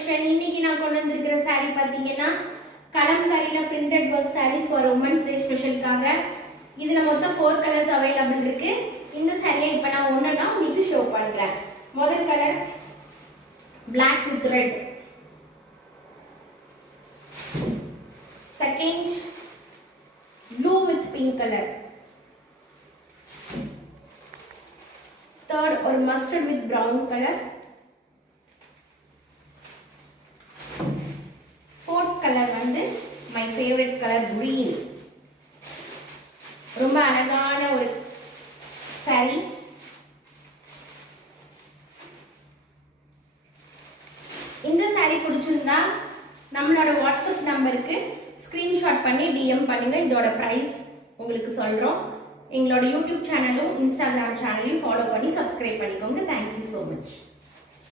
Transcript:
Collection. இன்னைக்கு நான் கொண்டு வந்திருக்கிற saree பாத்தீங்கன்னா கலம்காரியில printed work sarees for women's day ஸ்பெஷலுக்காக. இதுல மொத்தம் 4 கலர்ஸ் அவைலபிள் இருக்கு. இந்த சாரியை இப்போ நான் ஒண்ணுனா உங்களுக்கு ஷோ பண்றேன். முதல் colour black with red. Second blue with pink color. Third or mustard with brown color. Fourth color வந்து my favorite color green. ரொம்ப அழகான ஒரு saree. இந்த saree பிடிச்சிருந்தா நம்மளோட வாட்ஸ்அப் நம்பருக்கு ஸ்கிரீன்ஷாட் பண்ணி DM பண்ணுங்க. இதோட பிரைஸ் உங்களுக்கு சொல்றோம். எங்களோட யூடியூப் சேனலும் இன்ஸ்டாகிராம் சேனலையும் ஃபாலோ பண்ணி சப்ஸ்கிரைப் பண்ணிக்கோங்க.